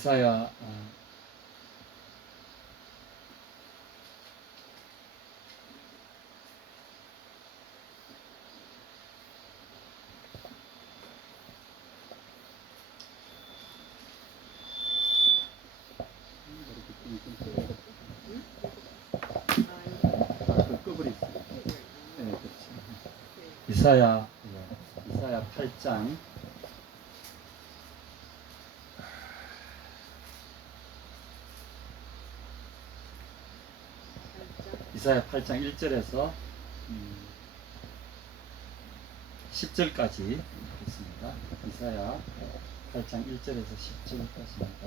이사야 8장 이사야 8장 1절에서 10절까지 있습니다. 이사야 8장 1절에서 10절까지입니다.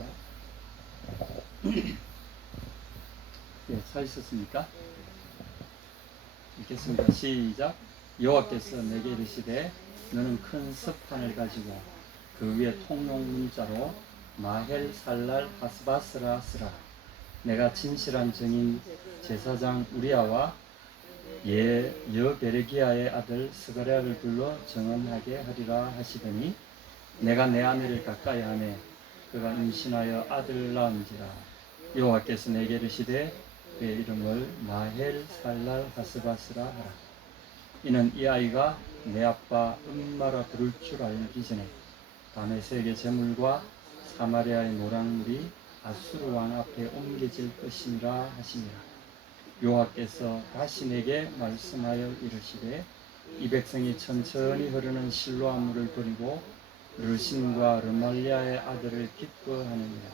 예, 찾으셨습니까? 읽겠습니다. 시작. 여호와께서 내게 이르시되 너는 큰 석판을 가지고 그 위에 통용 문자로 마헬 살랄 하스바스라 쓰라. 내가 진실한 증인 제사장 우리아와 여베레기야의 아들 스가랴를 불러 정언하게 하리라 하시더니 내가 내 아내를 가까이 하매 그가 임신하여 아들을 낳은지라. 여호와께서 내게 이르시되 그의 이름을 마헬 살랄 하스바스라 하라. 이는 이 아이가 내 아빠 음마라 들을 줄 알기 전에 다메섹의 제물과 사마리아의 노랑물이 아수르 왕 앞에 옮겨질 것이니라 하시니라. 여호와께서 다시 내게 말씀하여 이르시되 이 백성이 천천히 흐르는 실로암 물을 버리고 르신과 르말리아의 아들을 기뻐하느니라.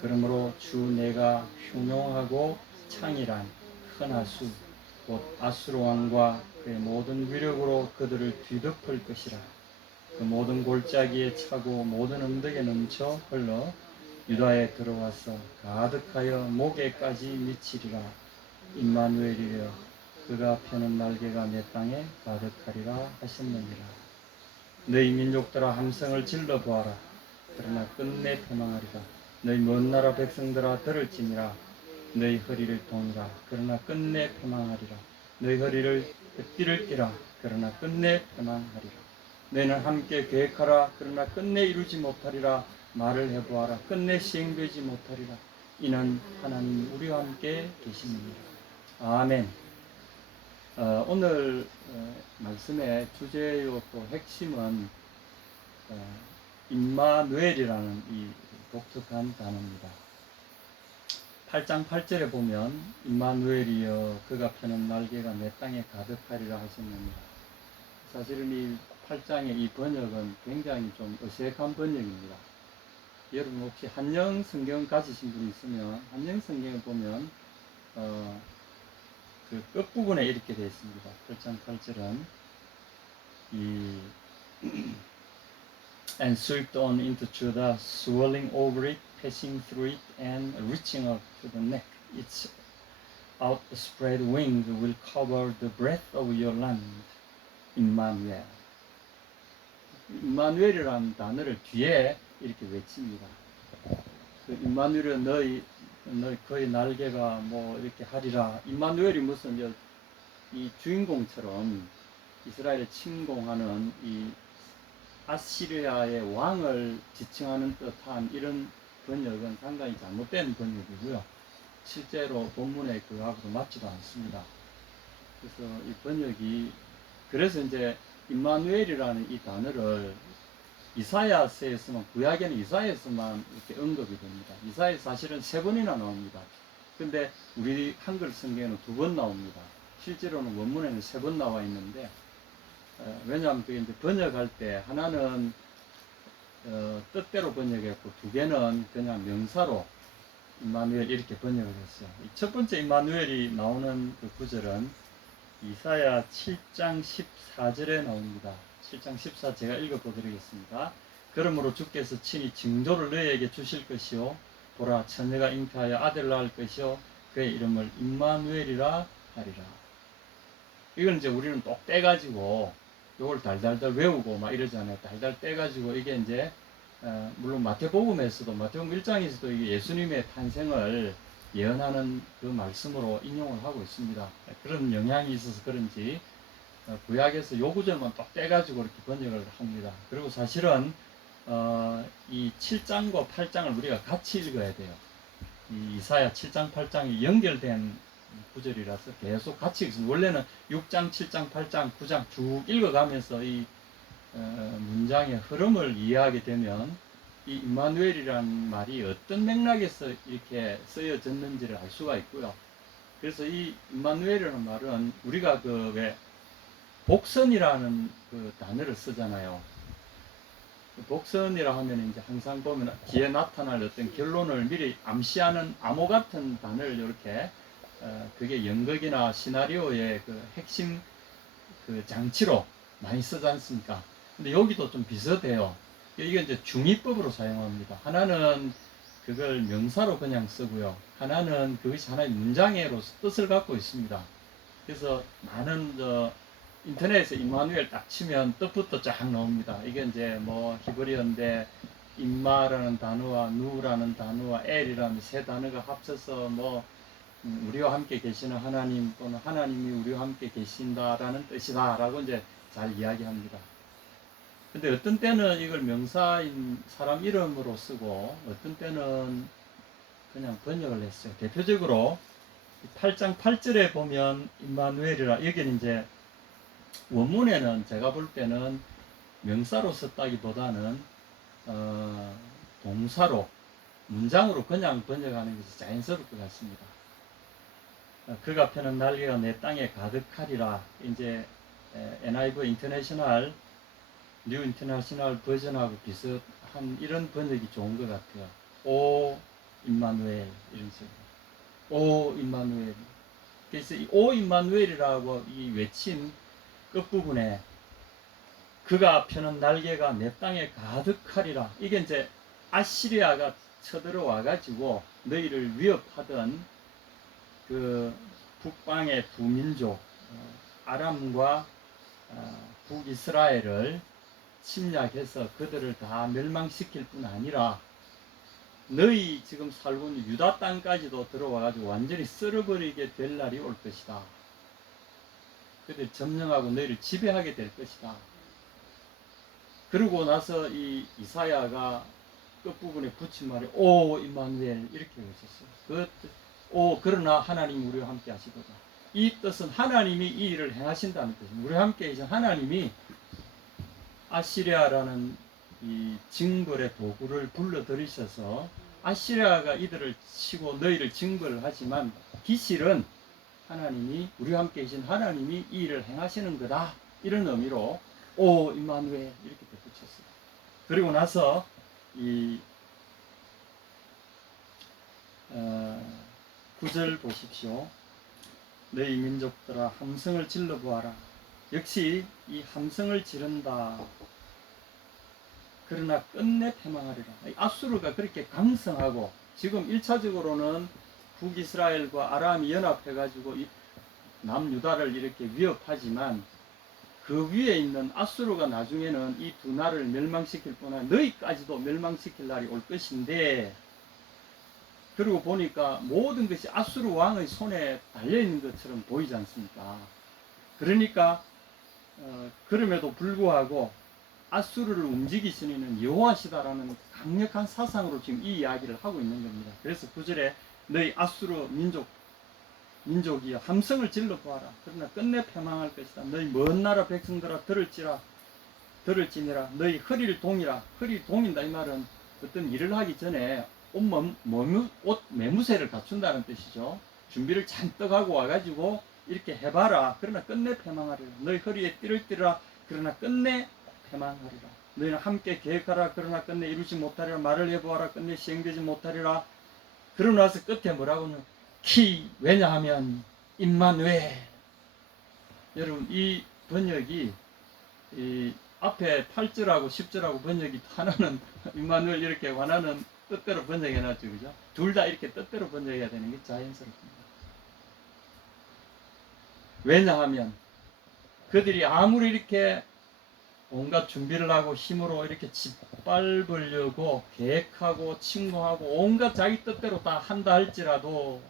그러므로 주 내가 흉용하고 창이란 큰 하수 곧 아수르 왕과 그의 모든 위력으로 그들을 뒤덮을 것이라. 그 모든 골짜기에 차고 모든 언덕에 넘쳐 흘러 유다에 들어와서 가득하여 목에까지 미치리라. 임마누엘이여 그가 펴는 날개가 내 땅에 가득하리라 하셨느니라. 너희 민족들아 함성을 질러 보아라. 그러나 끝내 패망하리라. 너희 먼 나라 백성들아 들을지니라. 너희 허리를 도니라. 그러나 끝내 패망하리라. 너희 허리를 띠를 끼라. 그러나 끝내 패망하리라. 너희는 함께 계획하라. 그러나 끝내 이루지 못하리라. 말을 해보아라. 끝내 시행되지 못하리라. 이는 하나님 우리와 함께 계십니다. 아멘. 오늘 말씀의 주제요 또 핵심은 임마누엘이라는 이 독특한 단어입니다. 8장 8절에 보면 임마누엘이여 그가 펴는 날개가 내 땅에 가득하리라 하셨습니다. 사실은 이 8장의 이 번역은 굉장히 좀 어색한 번역입니다. 여러분 혹시 한영 성경 가지신 분 있으면 한영 성경을 보면 그 끝부분에 이렇게 되어 있습니다. 8장 8절은 And swept on into Judah, swirling over it, passing through it, and reaching up to the neck. Its outspread wings will cover the breadth of your land. 임마누엘. 임마누엘이라는 단어를 뒤에 이렇게 외칩니다. 그 임마누엘은 너희 그의 날개가 뭐 이렇게 하리라. 임마누엘이 무슨 이 주인공처럼 이스라엘을 침공하는 이 아시리아의 왕을 지칭하는 듯한 이런 번역은 상당히 잘못된 번역이고요. 실제로 본문의 그하고도 맞지도 않습니다. 그래서 이 번역이 그래서 이제 임마누엘이라는 이 단어를 이사야서에서만 구약에는 이사야서만 이렇게 언급이 됩니다. 이사야 사실은 3번이나 나옵니다. 근데 우리 한글 성경에는 2번 나옵니다. 실제로는 원문에는 3번 나와 있는데 왜냐하면 그게 이제 번역할 때 하나는 뜻대로 번역했고 2개는 그냥 명사로 임마누엘 이렇게 번역을 했어요. 첫 번째 임마누엘이 나오는 그 구절은 이사야 7장 14절에 나옵니다. 7장 14 제가 읽어보드리겠습니다. 그러므로 주께서 친히 징조를 너희에게 주실 것이요 보라 처녀가 잉태하여 아들을 낳을 것이요 그의 이름을 임마누엘이라 하리라. 이건 이제 우리는 똑 떼가지고 이걸 달달달 외우고 막 이러잖아요. 달달 떼가지고 이게 이제 물론 마태복음에서도 마태복음 1장에서도 이게 예수님의 탄생을 예언하는 그 말씀으로 인용을 하고 있습니다. 그런 영향이 있어서 그런지 구약에서 요 구절만 똑 떼가지고 이렇게 번역을 합니다. 그리고 사실은 이 7장과 8장을 우리가 같이 읽어야 돼요. 이 이사야 7장 8장이 연결된 구절이라서 계속 같이 읽습니다. 원래는 6장 7장 8장 9장 쭉 읽어가면서 이 문장의 흐름을 이해하게 되면 이 임마누엘이라는 말이 어떤 맥락에서 이렇게 쓰여졌는지를 알 수가 있고요. 그래서 이 임마누엘이라는 말은 우리가 그 왜 복선이라는 그 단어를 쓰잖아요. 복선이라 하면 이제 항상 보면 뒤에 나타날 어떤 결론을 미리 암시하는 암호 같은 단어를 이렇게 그게 연극이나 시나리오의 그 핵심 그 장치로 많이 쓰지 않습니까? 근데 여기도 좀 비슷해요. 이게 이제 중의법으로 사용합니다. 하나는 그걸 명사로 그냥 쓰고요. 하나는 그것이 하나의 문장애로 뜻을 갖고 있습니다. 그래서 많은 인터넷에서 임마누엘 딱 치면 뜻부터 쫙 나옵니다. 이게 이제 뭐 히브리어인데 임마라는 단어와 누라는 단어와 엘이라는 세 단어가 합쳐서 뭐 우리와 함께 계시는 하나님 또는 하나님이 우리와 함께 계신다라는 뜻이다라고 이제 잘 이야기합니다. 근데 어떤 때는 이걸 명사인 사람 이름으로 쓰고 어떤 때는 그냥 번역을 했어요. 대표적으로 8장 8절에 보면 임마누엘이라 여기는 이제 원문에는 제가 볼 때는 명사로 썼다기보다는 동사로 문장으로 그냥 번역하는 것이 자연스러울 것 같습니다. 그가 펴는 날개가 내 땅에 가득하리라. 이제 NIV 인터내셔널 뉴 인터내셔널 버전하고 비슷한 이런 번역이 좋은 것 같아요. 오 임마누엘 이런 식으로. 오 임마누엘. 그래서 이 오 임마누엘이라고 이 외친 끝부분에 그가 펴는 날개가 내 땅에 가득하리라. 이게 이제 아시리아가 쳐들어와 가지고 너희를 위협하던 그 북방의 두 민족 아람과 북이스라엘을 침략해서 그들을 다 멸망시킬 뿐 아니라 너희 지금 살고 있는 유다 땅까지도 들어와 가지고 완전히 쓸어버리게 될 날이 올 것이다. 그들 점령하고 너희를 지배하게 될 것이다. 그러고 나서 이 이사야가 끝부분에 붙인 말이 오 임마누엘 이렇게 외쳤어요. 그러나 하나님 우리와 함께 하시도다. 이 뜻은 하나님이 이 일을 행하신다는 뜻입니다. 우리와 함께 계신 하나님이 아시리아라는 이 징벌의 도구를 불러들이셔서 아시리아가 이들을 치고 너희를 징벌을 하지만 기실은 하나님이 우리와 함께 계신 하나님이 이 일을 행하시는 거다. 이런 의미로 오 임마누엘 이렇게 덧붙였어요. 그리고 나서 이 9절 보십시오. 너희 민족들아 함성을 질러보아라. 역시 이 함성을 지른다. 그러나 끝내 패망하리라. 아수르가 그렇게 강성하고 지금 1차적으로는 북이스라엘과 아람이 연합해가지고 남유다를 이렇게 위협하지만 그 위에 있는 아수르가 나중에는 이 두 나라를 멸망시킬 뿐 아니라 너희까지도 멸망시킬 날이 올 것인데 그리고 보니까 모든 것이 아수르 왕의 손에 달려있는 것처럼 보이지 않습니까? 그러니까 그럼에도 불구하고 아수르를 움직이시는 여호와시다라는 강력한 사상으로 지금 이 이야기를 하고 있는 겁니다. 그래서 9절에 너희 아수르 민족이 함성을 질러보아라. 그러나 끝내 패망할 것이다. 너희 먼 나라 백성들아 들을지니라. 너희 허리를 동이라. 허리 동인다 이 말은 어떤 일을 하기 전에 옷 매무새를 갖춘다는 뜻이죠. 준비를 잔뜩 하고 와가지고 이렇게 해봐라. 그러나 끝내 패망하리라. 너희 허리에 띠를 띠라. 그러나 끝내 패망하리라. 너희는 함께 계획하라. 그러나 끝내 이루지 못하리라. 말을 해보아라. 끝내 시행되지 못하리라. 그러고 나서 끝에 뭐라고는 왜냐하면 임마누엘. 여러분 이 번역이 이 앞에 8절하고 10절하고 번역이 하나는 임마누엘 이렇게 하나는 뜻대로 번역해놨죠. 그죠? 둘 다 이렇게 뜻대로 번역해야 되는 게 자연스럽습니다. 왜냐하면 그들이 아무리 이렇게 온갖 준비를 하고 힘으로 이렇게 짓밟으려고 계획하고 침공하고 온갖 자기 뜻대로 다 한다 할지라도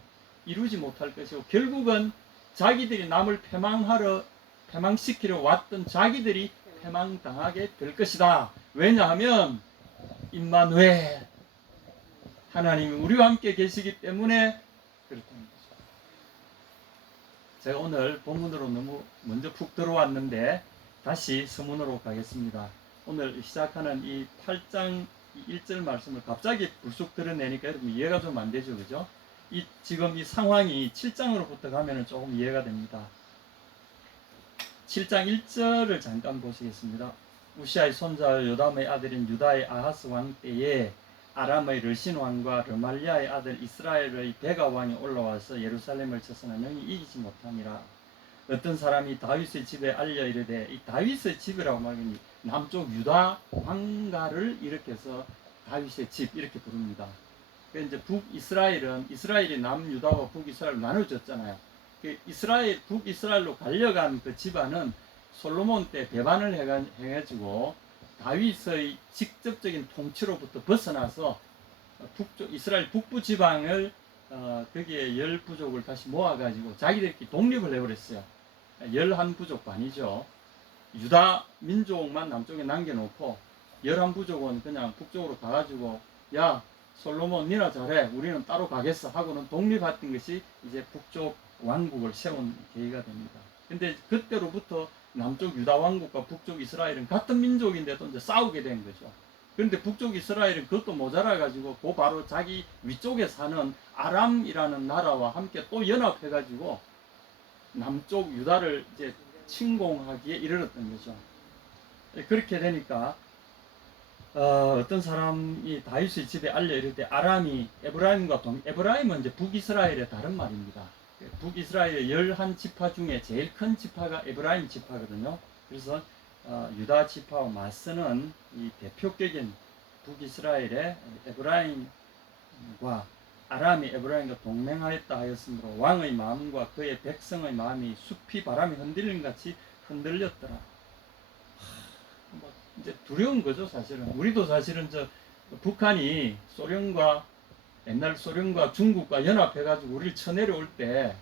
이루지 못할 것이고 결국은 자기들이 남을 패망시키려 왔던 자기들이 패망당하게 될 것이다. 왜냐하면 임마누엘, 하나님이 우리와 함께 계시기 때문에 그렇다는 거죠. 제가 오늘 본문으로 너무 먼저 푹 들어왔는데 다시 서문으로 가겠습니다. 오늘 시작하는 이 8장 1절 말씀을 갑자기 불쑥 드러내니까 여러분 이해가 좀 안 되죠, 그죠? 지금 이 상황이 7장으로부터 가면 조금 이해가 됩니다. 7장 1절을 잠깐 보시겠습니다. 우시아의 손자 요담의 아들인 유다의 아하스 왕 때에 아람의 르신 왕과 르말리아의 아들 이스라엘의 베가 왕이 올라와서 예루살렘을 쳐서는 능히 이기지 못함이라. 어떤 사람이 다윗의 집에 알려 이르되, 이 다윗의 집이라고 말하니 남쪽 유다 왕가를 일으켜서 다윗의 집 이렇게 부릅니다. 이제 이스라엘이 남유다와 북이스라엘로 나눠졌잖아요. 북이스라엘로 갈려간 그 집안은 솔로몬 때 배반을 해가지고 다윗의 직접적인 통치로부터 벗어나서 이스라엘 북부 지방을 거기에 10부족을 다시 모아가지고 자기들끼리 독립을 해버렸어요. 11부족도 아니죠. 유다 민족만 남쪽에 남겨놓고 11부족은 그냥 북쪽으로 가가지고 야 솔로몬 니나 잘해 우리는 따로 가겠어 하고는 독립했던 것이 이제 북쪽 왕국을 세운 계기가 됩니다. 근데 그때로부터 남쪽 유다 왕국과 북쪽 이스라엘은 같은 민족인데도 이제 싸우게 된 거죠. 그런데 북쪽 이스라엘은 그것도 모자라 가지고 그 바로 자기 위쪽에 사는 아람이라는 나라와 함께 또 연합해 가지고 남쪽 유다를 이제 침공하기에 이르렀던 거죠. 그렇게 되니까 어떤 사람이 다윗의 집에 알려 이르되 아람이 에브라임은 이제 북이스라엘의 다른 말입니다. 북이스라엘의 11지파 중에 제일 큰 지파가 에브라임 지파거든요. 그래서 유다 지파와 맞서는 이 대표격인 북이스라엘의 에브라임과 아람이 에브라임과 동맹하였다 하였으므로 왕의 마음과 그의 백성의 마음이 숲이 바람이 흔들린 같이 흔들렸더라. 이제 두려운 거죠, 사실은. 우리도 사실은 북한이 옛날 소련과 중국과 연합해가지고 우리를 쳐내려올 때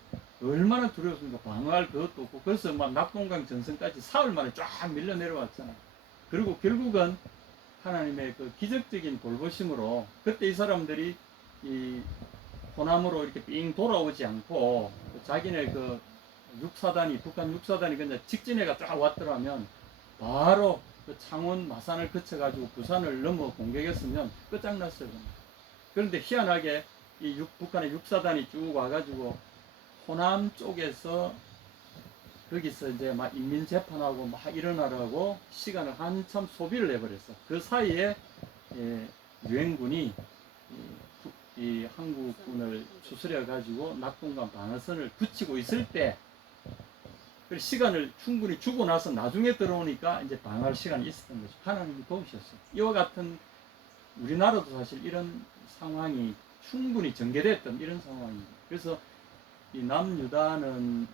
얼마나 두려웠습니까? 방어할 그것도 없고. 그래서 막 낙동강 전선까지 사흘 만에 쫙 밀려 내려왔잖아요. 그리고 결국은 하나님의 그 기적적인 돌보심으로 그때 이 사람들이 이 호남으로 이렇게 삥 돌아오지 않고 자기네 그 북한 육사단이 그냥 직진해가 쫙 왔더라면 바로 그 창원 마산을 거쳐가지고 부산을 넘어 공격했으면 끝장났어요. 그런데 희한하게 북한의 육사단이 쭉 와가지고 호남 쪽에서 거기서 이제 막 인민재판하고 막 일어나라고 시간을 한참 소비를 해버렸어. 그 사이에 유엔군이 이 한국군을 추스려가지고 낙동강 방어선을 붙이고 있을 때 시간을 충분히 주고 나서 나중에 들어오니까 이제 방어할 시간이 있었던 거죠. 하나님이 도우셨어요. 이와 같은 우리나라도 사실 이런 상황이 충분히 전개됐던 이런 상황입니다. 그래서 이 남유다는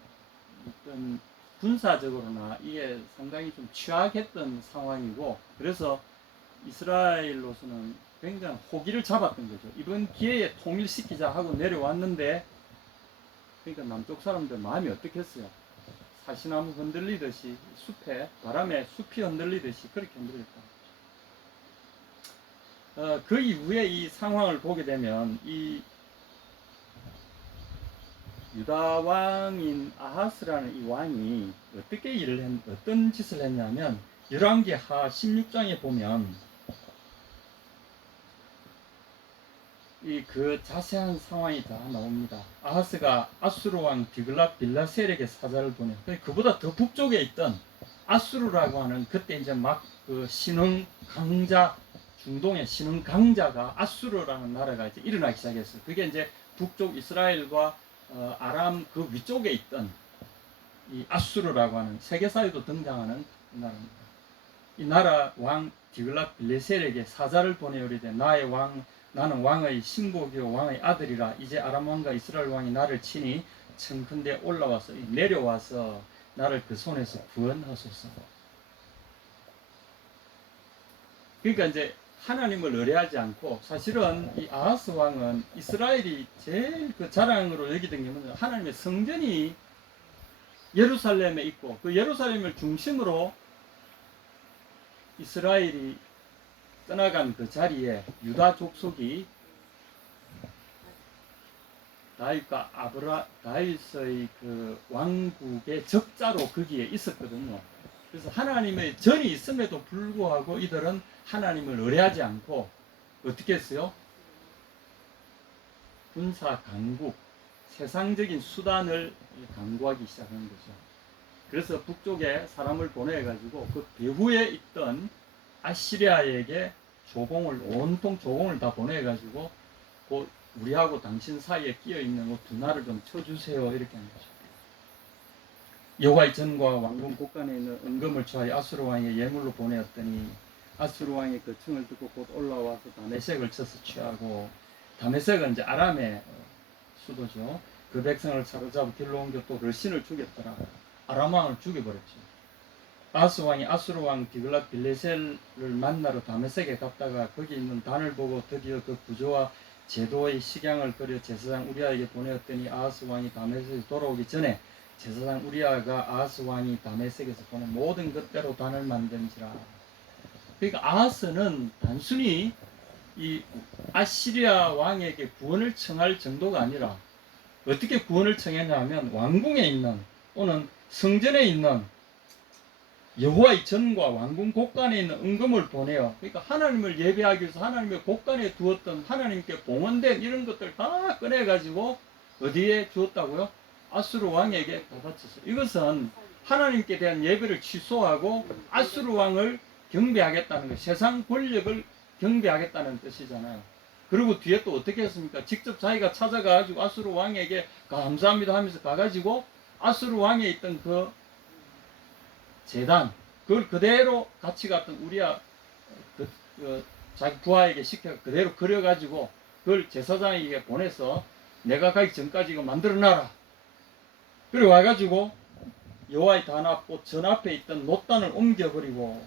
어떤 군사적으로나 이게 상당히 좀 취약했던 상황이고, 그래서 이스라엘로서는 굉장히 호기를 잡았던 거죠. 이번 기회에 통일시키자 하고 내려왔는데, 그러니까 남쪽 사람들 마음이 어떻겠어요? 사시나무 흔들리듯이 바람에 숲이 흔들리듯이 그렇게 흔들렸다. 그 이후에 이 상황을 보게 되면 이 유다 왕인 아하스라는 이 왕이 어떤 짓을 했냐면 열왕기하 16장에 보면 그 자세한 상황이 다 나옵니다. 아하스가 아수르 왕 디글랏 빌라셀에게 사자를 보내. 그보다 더 북쪽에 있던 아수르라고 하는 그때 이제 막 그 신흥 강자, 중동의 신흥 강자가 아수르라는 나라가 이제 일어나기 시작했어요. 그게 이제 북쪽 이스라엘과 아람 그 위쪽에 있던 이 아수르라고 하는 세계사에도 등장하는 나라입니다. 이 나라 왕 디글랏 빌레셀에게 사자를 보내오리되 나는 왕의 신복이요 왕의 아들이라. 이제 아람 왕과 이스라엘 왕이 나를 치니 청컨대 내려와서 나를 그 손에서 구원하소서. 그러니까 이제 하나님을 의뢰하지 않고, 사실은 이 아하스 왕은 이스라엘이 제일 그 자랑으로 여기던 게 뭐냐, 하나님의 성전이 예루살렘에 있고 그 예루살렘을 중심으로 이스라엘이 떠나간 그 자리에 유다 족속이 다윗의 그 왕국의 적자로 거기에 있었거든요. 그래서 하나님의 전이 있음에도 불구하고 이들은 하나님을 의뢰하지 않고 어떻게 했어요? 군사 강국, 세상적인 수단을 강구하기 시작한 거죠. 그래서 북쪽에 사람을 보내가지고 그 배후에 있던 아시리아에게 온통 조공을 다 보내가지고 그 우리하고 당신 사이에 끼어있는 두 나라를 좀 쳐주세요, 이렇게 한 거죠. 여호와의 전과 왕궁 곳간에 있는 은금을 취하여 아수르 왕에게 예물로 보내었더니 아수르 왕이 그 청을 듣고 곧 올라와서 다메섹을 쳐서 취하고, 다메섹은 이제 아람의 수도죠. 그 백성을 사로잡아 길로 옮겨 또 르신을 죽였더라. 아람 왕을 죽여버렸죠. 아하스 왕이 아수르 왕 디글랏 빌레셀을 만나러 다메섹에 갔다가 거기 있는 단을 보고 드디어 그 구조와 제도의 식양을 그려 제사장 우리아에게 보내었더니 아하스 왕이 다메섹에 돌아오기 전에 제사장 우리아가 아하스 왕이 다메섹에서 보낸 모든 것대로 단을 만든지라. 그러니까 아하스는 단순히 이 아시리아 왕에게 구원을 청할 정도가 아니라 어떻게 구원을 청했냐면 왕궁에 있는 또는 성전에 있는 여호와의 전과 왕궁 곳간에 있는 은금을 보내요. 그러니까 하나님을 예배하기 위해서 하나님의 곳간에 두었던 하나님께 봉헌된 이런 것들 다 꺼내가지고 어디에 주었다고요? 아수르 왕에게 다 바쳤어요. 이것은 하나님께 대한 예배를 취소하고 아수르 왕을 경배하겠다는 거, 세상 권력을 경배하겠다는 뜻이잖아요. 그리고 뒤에 또 어떻게 했습니까? 직접 자기가 찾아가가지고 아수르 왕에게 감사합니다 하면서 가가지고 아수르 왕에 있던 그 제단, 그걸 그대로 같이 갔던 우리야 자기 부하에게 시켜 그대로 그려가지고 그걸 제사장에게 보내서 내가 가기 전까지 이거 만들어놔라. 그래 와가지고 여호와의 단 앞 전 앞에 있던 놋단을 옮겨버리고,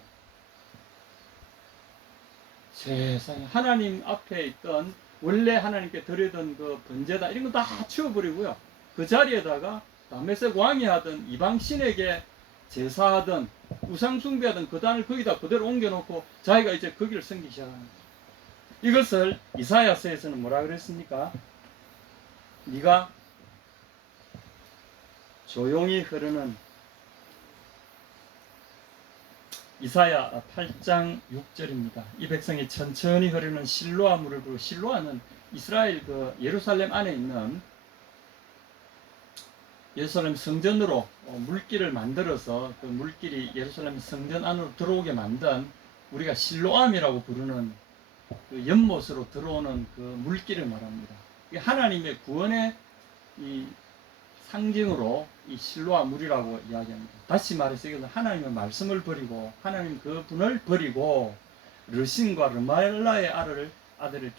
세상에 하나님 앞에 있던 원래 하나님께 드리던 그 번제단 이런 거 다 치워버리고요. 그 자리에다가 다메섹 왕이 하던 이방신에게 제사하던 우상숭배하던 그 단을 거기다 그대로 옮겨놓고 자기가 이제 거기를 섬기기 시작하는 거예요. 이것을 이사야서에서는 뭐라 그랬습니까? 네가 조용히 흐르는, 이사야 8장 6절입니다. 이 백성이 천천히 흐르는 실로아 물을 부르고, 실로아는 이스라엘 그 예루살렘 안에 있는 예루살렘 성전으로 물길을 만들어서 그 물길이 예루살렘 성전 안으로 들어오게 만든, 우리가 실로암이라고 부르는 그 연못으로 들어오는 그 물길을 말합니다. 하나님의 구원의 이 상징으로 이 실로암 물이라고 이야기합니다. 다시 말해서 이것은 하나님의 말씀을 버리고 하나님 그 분을 버리고 르신과 르말라의 아들을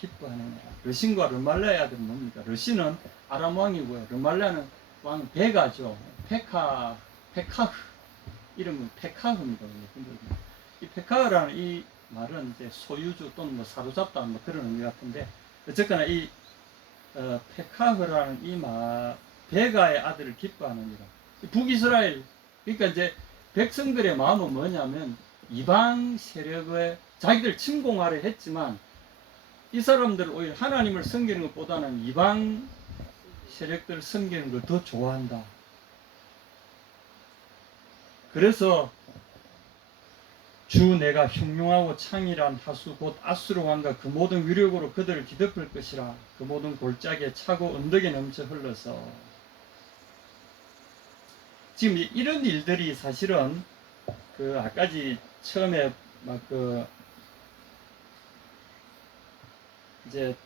기뻐하는 거라. 르신과 르말라의 아들은 뭡니까? 르신은 아람 왕이고요. 르말라는 왕 베가죠. 페카흐 이름은 페카흐입니다. 이 페카흐라는 이 말은 이제 소유주 또는 뭐 사로잡다 뭐 그런 의미 같은데, 어쨌거나 이 페카흐라는 이 말, 베가의 아들을 기뻐하느니라. 북이스라엘, 그러니까 이제 백성들의 마음은 뭐냐면 이방 세력에 자기들 침공하려 했지만 이 사람들은 오히려 하나님을 섬기는 것보다는 이방 세력들을 섬기는 걸 더 좋아한다. 그래서 주 내가 흉흉하고 창이란 하수 곧 아수르 왕과 그 모든 위력으로 그들을 뒤덮을 것이라. 그 모든 골짜기에 차고 언덕에 넘쳐 흘러서. 지금 이런 일들이 사실은 그 아까지 처음에 막 그 이제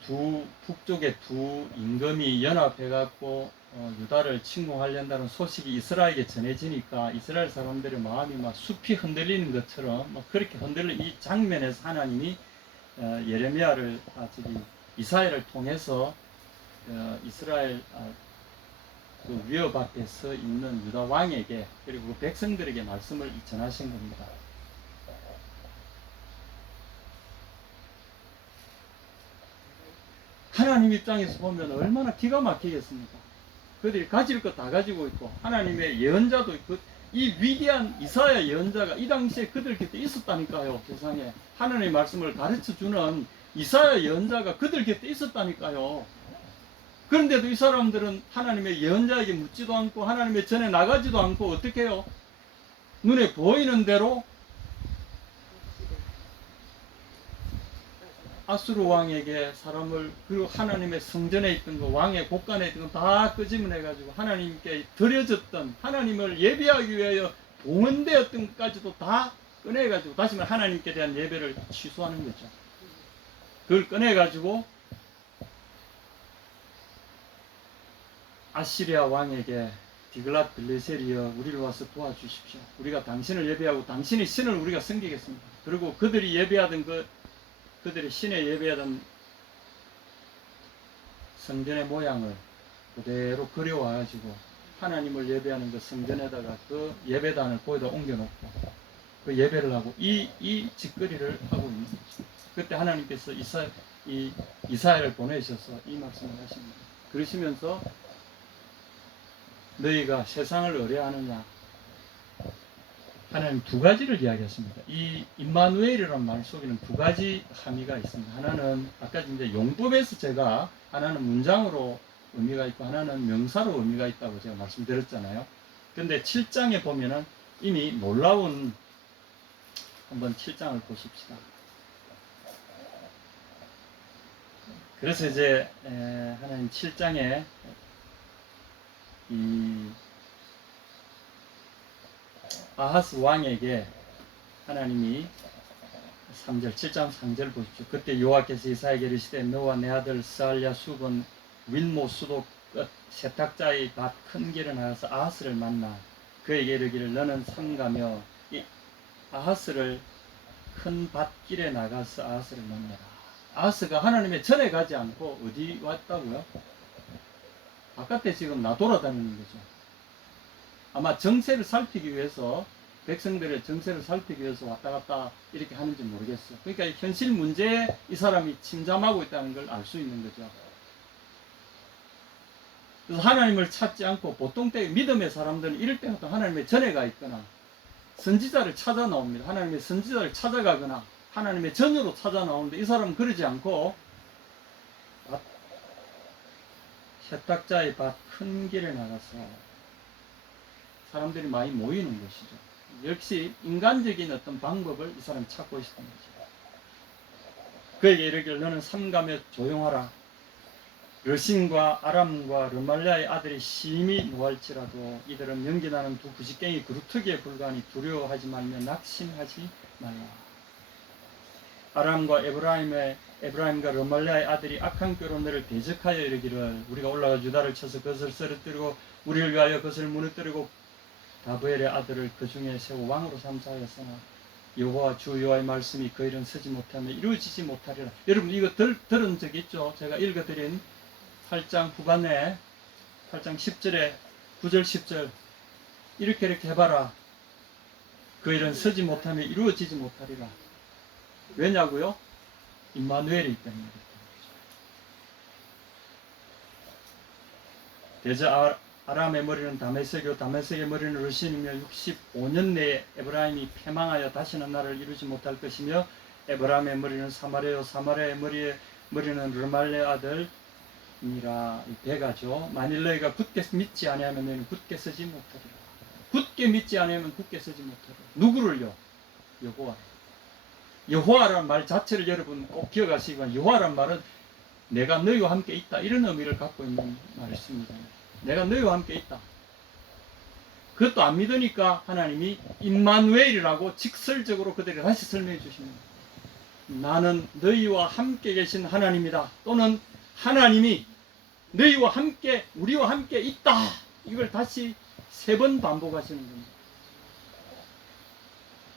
북쪽의 두 임금이 연합해갖고 유다를 침공하려는 소식이 이스라엘에게 전해지니까 이스라엘 사람들의 마음이 막 숲이 흔들리는 것처럼 막 그렇게 흔들리는 이 장면에서 하나님이 예레미야를 이사야를 통해서 이스라엘 그 위협 앞에 서 있는 유다 왕에게 그리고 그 백성들에게 말씀을 전하신 겁니다. 하나님 입장에서 보면 얼마나 기가 막히겠습니까? 그들이 가질 것 다 가지고 있고 하나님의 예언자도 있고 이 위대한 이사야 예언자가 이 당시에 그들 곁에 있었다니까요. 세상에 하나님의 말씀을 가르쳐주는 이사야 예언자가 그들 곁에 있었다니까요. 그런데도 이 사람들은 하나님의 예언자에게 묻지도 않고 하나님의 전에 나가지도 않고 어떻게 해요? 눈에 보이는 대로 아수르 왕에게 사람을, 그리고 하나님의 성전에 있던 거, 왕의 곳간에 있던 거 다 끄집어내가지고 하나님께 드려졌던, 하나님을 예배하기 위하여 봉헌되었던 것까지도 다 꺼내가지고 다시 말해 하나님께 대한 예배를 취소하는 거죠. 그걸 꺼내가지고 아시리아 왕에게 디글랏 빌레셀이여 우리를 와서 도와주십시오. 우리가 당신을 예배하고 당신의 신을 우리가 섬기겠습니다. 그리고 그들이 예배하던 그들의 신에 예배하던 성전의 모양을 그대로 그려와가지고 하나님을 예배하는 그 성전에다가 그 예배단을 거기다 옮겨놓고 그 예배를 하고 이 짓거리를 하고 있는 거죠. 그때 하나님께서 이사야를 보내셔서 이 말씀을 하십니다. 그러시면서 너희가 세상을 의뢰하느냐, 하나님 두 가지를 이야기했습니다. 이 임마누엘이라는 말 속에는 두 가지 함의가 있습니다. 하나는 아까 이제 용법에서 제가 하나는 문장으로 의미가 있고 하나는 명사로 의미가 있다고 제가 말씀드렸잖아요. 근데 7장에 보면은 이미 놀라운, 한번 7장을 보십시다. 그래서 이제 하나님 7장에 이 아하스 왕에게 하나님이 3절, 7장 3절 보십시오. 그때 여호와께서 이사야에게 이르시되 너와 내 아들 스알랴 수건 윌모 수도 끝 세탁자의 밭 큰 길에 나가서 아하스를 만나 그에게 이르기를 너는 삼가며 이 아하스를 큰 밭길에 나가서 아하스를 만나라. 아하스가 하나님의 전에 가지 않고 어디 왔다고요? 바깥에 지금 나돌아다니는 거죠. 아마 정세를 살피기 위해서, 백성들의 정세를 살피기 위해서 왔다 갔다 이렇게 하는지 모르겠어요. 그러니까 현실 문제에 이 사람이 침잠하고 있다는 걸 알 수 있는 거죠. 그래서 하나님을 찾지 않고 보통 때 믿음의 사람들은 이럴 때부터 하나님의 전에 가 있거나 선지자를 찾아 나옵니다. 하나님의 선지자를 찾아가거나 하나님의 전으로 찾아 나오는데 이 사람은 그러지 않고 세탁자의 밭 큰 길에 나가서 사람들이 많이 모이는 것이죠. 역시 인간적인 어떤 방법을 이 사람이 찾고 있었던 거죠. 그에게 이르기를 너는 삼가며 조용하라. 르신과 아람과 르말랴의 아들이 심히 노할지라도 이들은 연기나는 두 부식갱이 그루터기에 불과하니 두려워하지 말며 낙심하지 말라. 아람과 에브라임과 르말랴의 아들이 악한 꾀로 너를 대적하여 이르기를 우리가 올라가 유다를 쳐서 그것을 쓰러뜨리고 우리를 위하여 그것을 무너뜨리고 다브엘의 아들을 그 중에 세워 왕으로 삼사하였으나 여호와 주 여호와의 말씀이 그 일은 서지 못하며 이루어지지 못하리라. 여러분 이거 들은 적 있죠? 제가 읽어드린 8장 후반에 8장 10절에 9절 10절 이렇게 해봐라. 그 일은 서지 못하며 이루어지지 못하리라. 왜냐고요? 임마누엘이기 때문에. 대저 아람의 머리는 다메섹이요 다메섹의 머리는 르신이며 65년 내에 에브라임이 패망하여 다시는 나를 이루지 못할 것이며 에브라임의 머리는 사마리아요 사마리아의 머리는 르말레 아들이라. 배가죠. 만일 너희가 굳게 믿지 아니하면 너희는 굳게 서지 못하리라. 굳게 믿지 아니하면 굳게 서지 못하리라. 누구를요? 여호와. 여호와라는 말 자체를 여러분 꼭 기억하시기만, 여호와라는 말은 내가 너희와 함께 있다 이런 의미를 갖고 있는 말씀입니다. 내가 너희와 함께 있다. 그것도 안 믿으니까 하나님이 임마누엘이라고 직설적으로 그들에게 다시 설명해 주십니다. 나는 너희와 함께 계신 하나님이다. 또는 하나님이 너희와 함께, 우리와 함께 있다. 이걸 다시 3번 반복하시는 겁니다.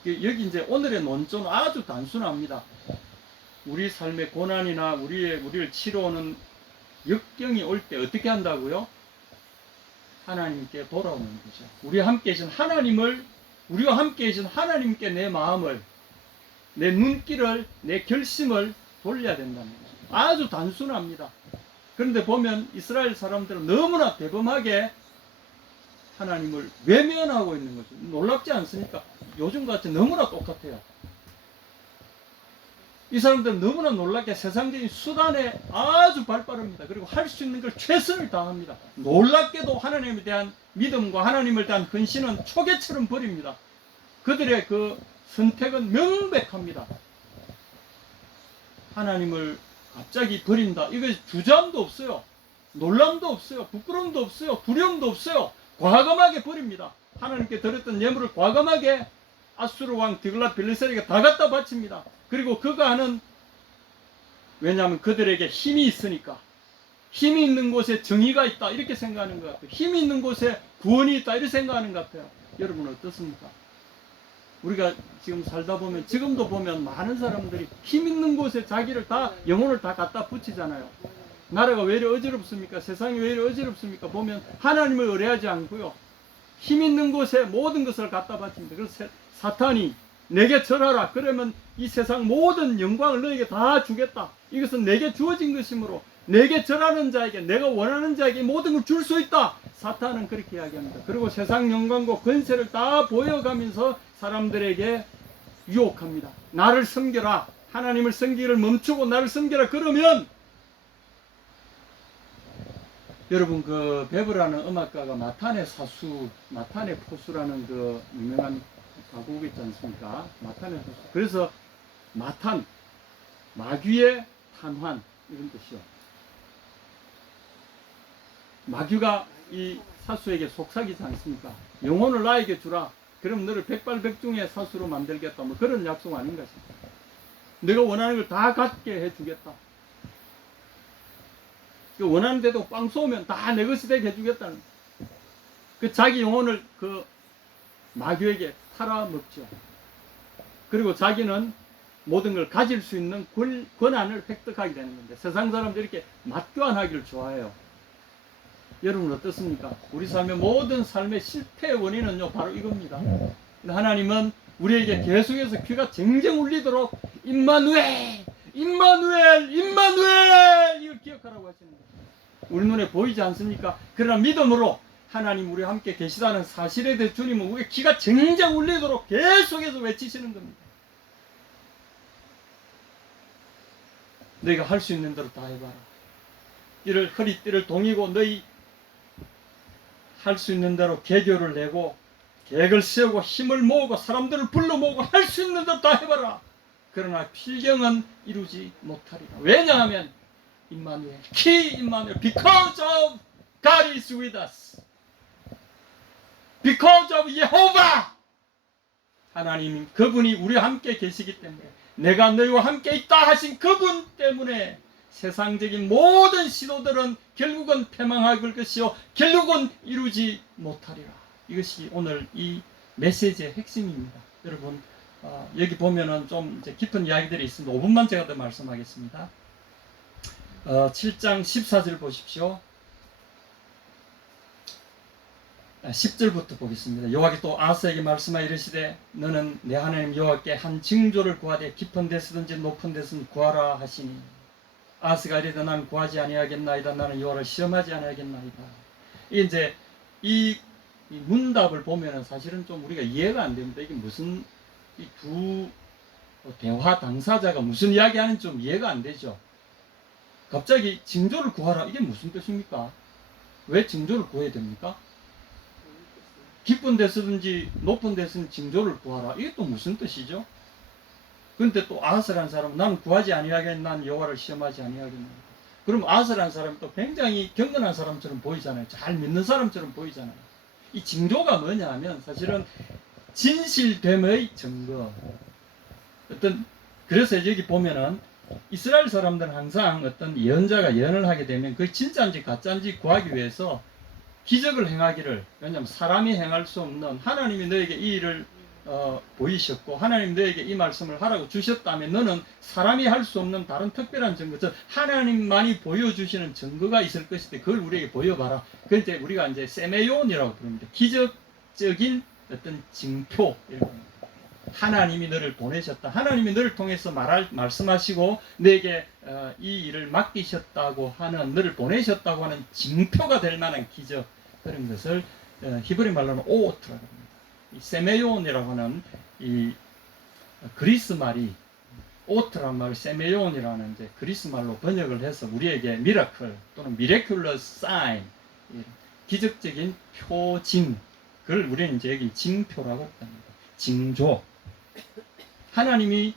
여기 이제 오늘의 논조는 아주 단순합니다. 우리 삶의 고난이나 우리를 치러오는 역경이 올 때 어떻게 한다고요? 하나님께 돌아오는 거죠. 우리와 함께 계신 하나님을, 우리와 함께 계신 하나님께 내 마음을, 내 눈길을, 내 결심을 돌려야 된다는 거죠. 아주 단순합니다. 그런데 보면 이스라엘 사람들은 너무나 대범하게 하나님을 외면하고 있는 거죠. 놀랍지 않습니까? 요즘같이 너무나 똑같아요. 이 사람들은 너무나 놀랍게 세상적인 수단에 아주 발빠릅니다. 그리고 할 수 있는 걸 최선을 다합니다. 놀랍게도 하나님에 대한 믿음과 하나님을 대한 헌신은 초계처럼 버립니다. 그들의 그 선택은 명백합니다. 하나님을 갑자기 버린다. 이거 주저함도 없어요. 놀람도 없어요. 부끄러움도 없어요. 두려움도 없어요. 과감하게 버립니다. 하나님께 드렸던 예물을 과감하게 아수르 왕 디글랏빌레셀에게 다 갖다 바칩니다. 그리고 그가 하는, 왜냐하면 그들에게 힘이 있으니까, 힘이 있는 곳에 정의가 있다 이렇게 생각하는 것 같아요. 힘이 있는 곳에 구원이 있다 이렇게 생각하는 것 같아요. 여러분 어떻습니까? 우리가 지금 살다 보면, 지금도 보면 많은 사람들이 힘 있는 곳에 자기를 다, 영혼을 다 갖다 붙이잖아요. 나라가 왜 이렇게 어지럽습니까? 세상이 왜 이렇게 어지럽습니까? 보면 하나님을 의뢰하지 않고요, 힘 있는 곳에 모든 것을 갖다 바칩니다. 그래서 사탄이 내게 절하라. 그러면 이 세상 모든 영광을 너에게 다 주겠다. 이것은 내게 주어진 것이므로 내게 절하는 자에게, 내가 원하는 자에게 모든 걸 줄 수 있다. 사탄은 그렇게 이야기합니다. 그리고 세상 영광과 권세를 다 보여가면서 사람들에게 유혹합니다. 나를 섬겨라. 하나님을 섬기기를 멈추고 나를 섬겨라. 그러면 여러분, 그 베브라는 음악가가 마탄의 사수, 마탄의 포수라는 그 유명한 가곡 있지 않습니까? 마탄의 포수. 그래서 마탄, 마귀의 탄환, 이런 뜻이요. 마귀가 이 사수에게 속삭이지 않습니까? 영혼을 나에게 주라. 그럼 너를 백발백중의 사수로 만들겠다. 뭐 그런 약속 아닌 것입니다. 내가 원하는 걸 다 갖게 해주겠다. 원하는 대로 빵 쏘면 다 내 것이 되게 해주겠다는, 그 자기 영혼을 그 마귀에게 팔아먹죠. 그리고 자기는 모든 걸 가질 수 있는 권한을 획득하게 되는 건데, 세상 사람들이 이렇게 맞교환하기를 좋아해요. 여러분 어떻습니까? 우리 삶의 모든 삶의 실패의 원인은요 바로 이겁니다. 하나님은 우리에게 계속해서 귀가 쟁쟁 울리도록 임마누엘, 임마누엘, 임마누엘 이걸 기억하라고 하시는 거예요. 우리 눈에 보이지 않습니까? 그러나 믿음으로 하나님 우리와 함께 계시다는 사실에 대해 주님은 우리의 귀가 쟁쟁 울리도록 계속해서 외치시는 겁니다. 너희가 할 수 있는 대로 다 해봐라. 이를 허리띠를 동이고 너희 할 수 있는 대로 계교를 내고 계획을 세우고 힘을 모으고 사람들을 불러 모으고 할 수 있는 대로 다 해봐라. 그러나 필경은 이루지 못하리라. 왜냐하면 임마누엘, 키 임마누엘, because of God is with us, because of Yehovah, 하나님 그분이 우리와 함께 계시기 때문에, 내가 너희와 함께 있다 하신 그분 때문에 세상적인 모든 시도들은 결국은 패망할 것이요 결국은 이루지 못하리라. 이것이 오늘 이 메시지의 핵심입니다. 여러분 여기 보면은 좀 이제 깊은 이야기들이 있습니다. 5분만 제가 더 말씀하겠습니다. 7장 14절 보십시오. 10절부터 보겠습니다. 여호와께 또 아하스에게 말씀하여 이르시되 너는 내 하나님 여호와께 한 징조를 구하되 깊은 데서든지 높은 데서든 구하라 하시니, 아하스가 이르되 나는 구하지 아니하겠나이다. 나는 여호와를 시험하지 아니하겠나이다. 이제 이 문답을 보면은 사실은 좀 우리가 이해가 안 됩니다. 이게 무슨, 이 두 대화 당사자가 무슨 이야기하는지 좀 이해가 안 되죠. 갑자기 징조를 구하라, 이게 무슨 뜻입니까? 왜 징조를 구해야 됩니까? 깊은 데서든지 높은 데서든 징조를 구하라, 이게 또 무슨 뜻이죠? 그런데 또 아하스라는 사람은 나는 구하지 아니하겠나, 나는 여호와를 시험하지 아니하겠나. 그럼 아하스라는 사람은 또 굉장히 경건한 사람처럼 보이잖아요. 잘 믿는 사람처럼 보이잖아요. 이 징조가 뭐냐 하면 사실은 진실됨의 증거. 그래서 여기 보면은 이스라엘 사람들은 항상 어떤 예언자가 예언을 하게 되면 그게 진짜인지 가짜인지 구하기 위해서 기적을 행하기를, 왜냐하면 사람이 행할 수 없는, 하나님이 너에게 이 일을 보이셨고 하나님 너에게 이 말씀을 하라고 주셨다면 너는 사람이 할 수 없는 다른 특별한 증거, 즉 하나님만이 보여주시는 증거가 있을 것인데 그걸 우리에게 보여봐라. 그걸 이제 우리가 이제 세메온이라고 부릅니다. 기적적인 어떤 징표, 이런 겁니다. 하나님이 너를 보내셨다, 하나님이 너를 통해서 말씀하시고 내게 이 일을 맡기셨다고 하는, 너를 보내셨다고 하는 징표가 될 만한 기적, 그런 것을 히브리 말로는 오트라고 합니다. 이 세메요온이라고 하는 이 그리스 말이 오트란 말 세메요온이라는 이제 그리스 말로 번역을 해서 우리에게 미라클 또는 미레큘러스 사인 기적적인 표징 그걸 우리는 이제 여기 징표라고 합니다. 징조. 하나님이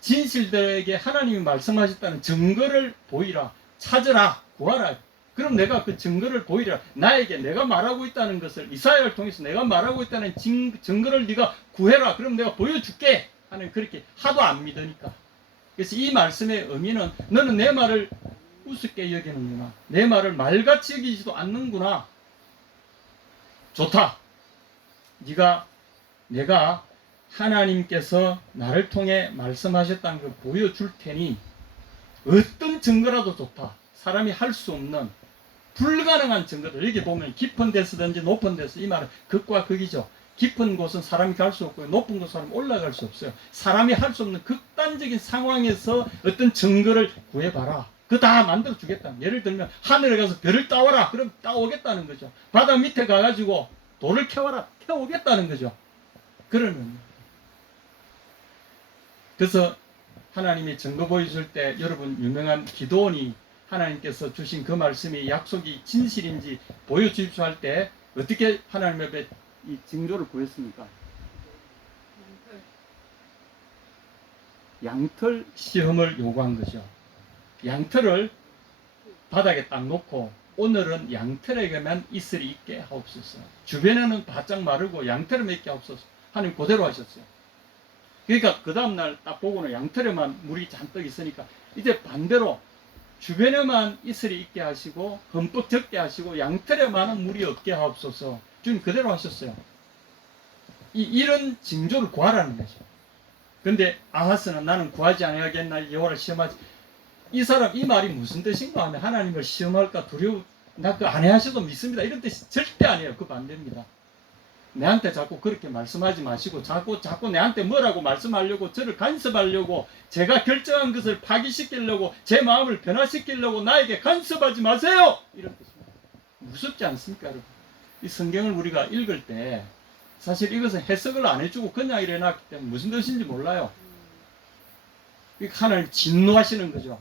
진실들에게 하나님이 말씀하셨다는 증거를 보이라, 찾으라, 구하라. 그럼 내가 그 증거를 보이라. 나에게 내가 말하고 있다는 것을 이사야를 통해서 내가 말하고 있다는 증거를 네가 구해라. 그럼 내가 보여줄게. 하는 그렇게 하도 안 믿으니까. 그래서 이 말씀의 의미는 너는 내 말을 우습게 여기는구나. 내 말을 말같이 여기지도 않는구나. 좋다. 내가 하나님께서 나를 통해 말씀하셨다는 걸 보여줄 테니 어떤 증거라도 좋다. 사람이 할 수 없는 불가능한 증거들. 여기 보면 깊은 데서든지 높은 데서 이 말은 극과 극이죠. 깊은 곳은 사람이 갈 수 없고요. 높은 곳은 사람이 올라갈 수 없어요. 사람이 할 수 없는 극단적인 상황에서 어떤 증거를 구해봐라. 그거 다 만들어 주겠다. 예를 들면 하늘에 가서 별을 따와라. 그럼 따오겠다는 거죠. 바다 밑에 가가지고 돌을 캐와라. 캐오겠다는 거죠. 그러면 그래서 하나님이 증거 보여줄 때 여러분 유명한 기도원이 하나님께서 주신 그 말씀이 약속이 진실인지 보여주십시오 할 때 어떻게 하나님 앞에 이 징조를 구했습니까? 양털 시험을 요구한 거죠. 양털을 바닥에 딱 놓고 오늘은 양털에게만 이슬이 있게 하옵소서. 주변에는 바짝 마르고 양털에 있게 하옵소서. 하나님 그대로 하셨어요. 그러니까 그 다음날 딱 보고는 양털에만 물이 잔뜩 있으니까 이제 반대로 주변에만 이슬이 있게 하시고 흠뻑 적게 하시고 양털에만은 물이 없게 하옵소서. 주님 그대로 하셨어요. 이런 징조를 구하라는 거죠. 근데 아하스는 나는 구하지 아니하겠나 여호와를 시험하지. 이 사람 이 말이 무슨 뜻인가 하면 하나님을 시험할까 두려워 나 그 안 해하셔도 믿습니다. 이런 뜻이 절대 아니에요. 그 반대입니다. 내한테 자꾸 그렇게 말씀하지 마시고 자꾸 내한테 뭐라고 말씀하려고 저를 간섭하려고 제가 결정한 것을 파기시키려고 제 마음을 변화시키려고 나에게 간섭하지 마세요. 이런 뜻입니다. 무섭지 않습니까 여러분? 이 성경을 우리가 읽을 때 사실 이것은 해석을 안 해주고 그냥 이래놨기 때문에 무슨 뜻인지 몰라요. 하나님 진노하시는 거죠.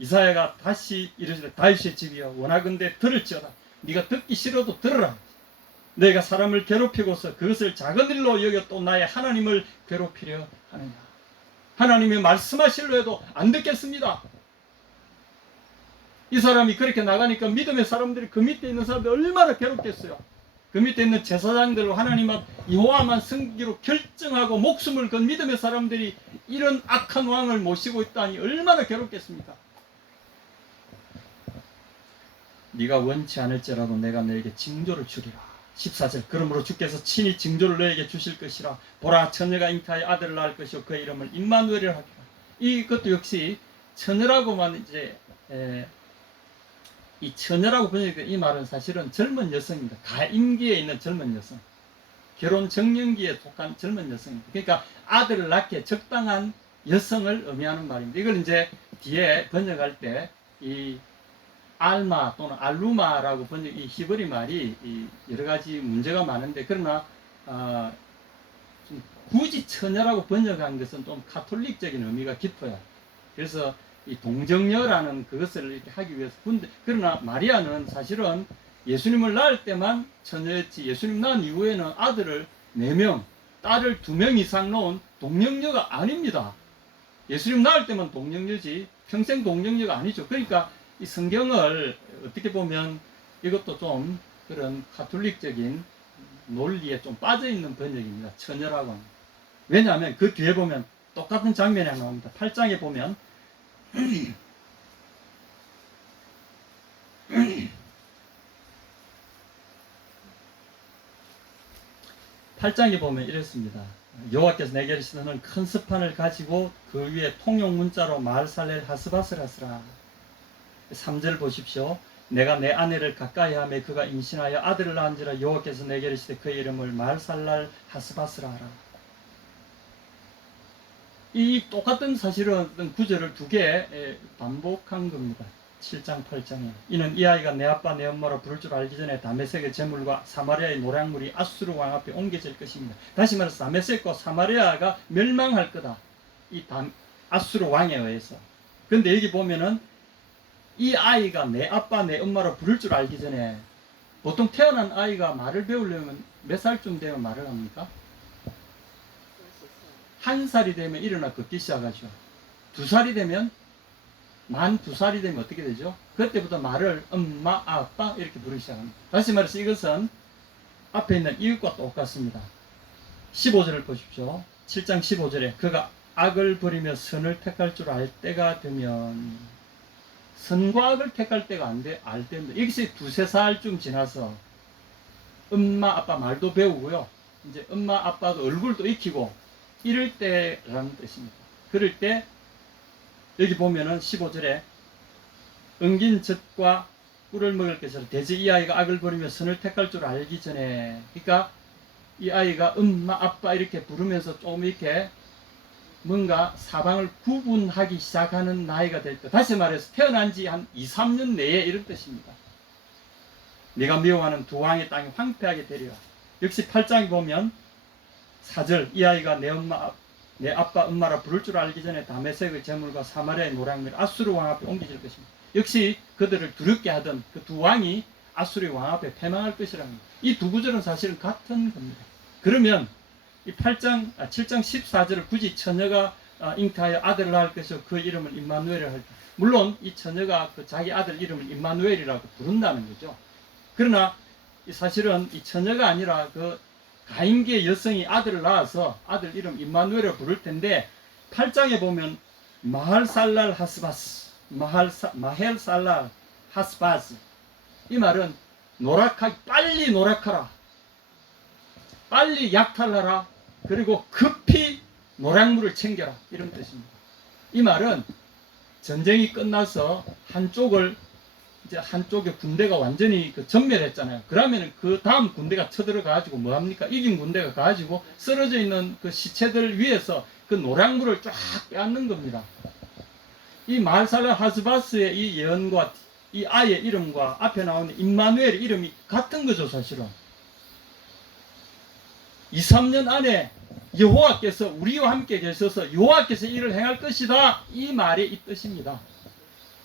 이사야가 다시 이르시되 다윗의 집이여 원하건대 들을지어다. 네가 듣기 싫어도 들으라. 내가 사람을 괴롭히고서 그것을 작은 일로 여겨 또 나의 하나님을 괴롭히려 하느냐. 하나님이 말씀하실로 해도 안 듣겠습니다. 이 사람이 그렇게 나가니까 믿음의 사람들이 그 밑에 있는 사람들 얼마나 괴롭겠어요. 그 밑에 있는 제사장들로 하나님 앞 여호와만 섬기기로 결정하고 목숨을 건 믿음의 사람들이 이런 악한 왕을 모시고 있다니 얼마나 괴롭겠습니까? 네가 원치 않을지라도 내가 너에게 징조를 주리라. 14절 그러므로 주께서 친히 징조를 너에게 주실 것이라. 보라 처녀가 잉타하여 아들을 낳을 것이요 그의 이름을 임마누엘이라 하리라. 이것도 역시 처녀라고만 이제 이 처녀라고 번역된 이 말은 사실은 젊은 여성입니다. 가임기에 있는 젊은 여성, 결혼 정년기에 속한 젊은 여성입니다. 그러니까 아들을 낳기에 적당한 여성을 의미하는 말입니다. 이걸 이제 뒤에 번역할 때 이 알마 또는 알루마라고 번역 이 히브리 말이 이 여러 가지 문제가 많은데 그러나 좀 굳이 처녀라고 번역한 것은 좀 카톨릭적인 의미가 깊어요. 그래서 이 동정녀라는 그것을 이렇게 하기 위해서 그러나 마리아는 사실은 예수님을 낳을 때만 처녀였지 예수님 낳은 이후에는 아들을 4명, 딸을 2명 이상 낳은 동정녀가 아닙니다. 예수님 낳을 때만 동정녀지 평생 동정녀가 아니죠. 그러니까 이 성경을 어떻게 보면 이것도 좀 그런 카톨릭적인 논리에 좀 빠져있는 번역입니다. 처녀라고 합니다. 왜냐하면 그 뒤에 보면 똑같은 장면이 하나 나옵니다. 8장에 보면 8장에 보면 이랬습니다. 여호와께서 내게 이르시되 너는 큰 스판을 가지고 그 위에 통용 문자로 말살렐 하스바스를 하스라. 3절 보십시오. 내가 내 아내를 가까이 하매 그가 임신하여 아들을 낳은지라. 여호와께서 내게 이르시되 그의 이름을 말살랄 하스바스라 하라. 이 똑같은 사실은 구절을 2개 반복한 겁니다. 7장 8장에 이는 이 아이가 내 아빠 내 엄마로 부를 줄 알기 전에 다메섹의 제물과 사마리아의 노략물이 아수르 왕 앞에 옮겨질 것입니다. 다시 말해서 다메섹과 사마리아가 멸망할 거다. 이 아수르 왕에 의해서. 근데 여기 보면은 이 아이가 내 아빠 내 엄마로 부를 줄 알기 전에, 보통 태어난 아이가 말을 배우려면 몇 살쯤 되면 말을 합니까? 1살이 되면 일어나 걷기 시작하죠. 2살이 되면 만 2살이 되면 어떻게 되죠? 그때부터 말을 엄마, 아빠 이렇게 부르기 시작합니다. 다시 말해서 이것은 앞에 있는 이웃과 똑같습니다. 15절을 보십시오. 7장 15절에 그가 악을 버리며 선을 택할 줄 알 때가 되면, 선과 악을 택할 때가 알 때입니다. 여기서 2~3살쯤 지나서 엄마, 아빠 말도 배우고요. 이제 엄마, 아빠도 얼굴도 익히고 이럴 때라는 뜻입니다. 그럴 때 여기 보면은 15절에 엉긴 젖과 꿀을 먹을 것이라 대저 이 아이가 악을 버리며 선을 택할 줄 알기 전에, 그러니까 이 아이가 엄마 아빠 이렇게 부르면서 조금 이렇게 뭔가 사방을 구분하기 시작하는 나이가 될 때, 다시 말해서 태어난 지 한 2~3년 내에 이런 뜻입니다. 내가 미워하는 두 왕의 땅이 황폐하게 되리라. 역시 8장에 보면 4절 이 아이가 내 아빠 엄마라 부를 줄 알기 전에 다메섹의 제물과 사마리아의 노략물 아수르 왕 앞에 옮겨질 것입니다. 역시 그들을 두렵게 하던 그 두 왕이 아수르 왕 앞에 패망할 것이라는 겁니다. 이 두 구절은 사실은 같은 겁니다. 그러면 이 7장 14절을 굳이 처녀가 잉태하여 아들을 낳을 것이요 그 이름을 임마누엘을 할 때, 물론 이 처녀가 그 자기 아들 이름을 임마누엘이라고 부른다는 거죠. 그러나 사실은 이 처녀가 아니라 그 가임기의 여성이 아들을 낳아서 아들 이름 임마누엘을 부를 텐데, 8장에 보면 마헬살랄 하스바스, 마헬살랄 하스바스, 이 말은 빨리 노력하라, 빨리 약탈하라, 그리고 급히 노략물을 챙겨라, 이런 뜻입니다. 이 말은 전쟁이 끝나서 한쪽의 군대가 완전히 전멸했잖아요. 그러면 그 다음 군대가 쳐들어가지고 뭐합니까? 이긴 군대가 가지고 쓰러져 있는 그 시체들 위에서 그 노략물을 쫙 빼앗는 겁니다. 이 마할살라 하스바스의 이 예언과 이 아이의 이름과 앞에 나오는 임마누엘의 이름이 같은 거죠, 사실은. 2~3년 안에 여호와께서 우리와 함께 계셔서 여호와께서 이를 행할 것이다, 이 말이 이 뜻입니다.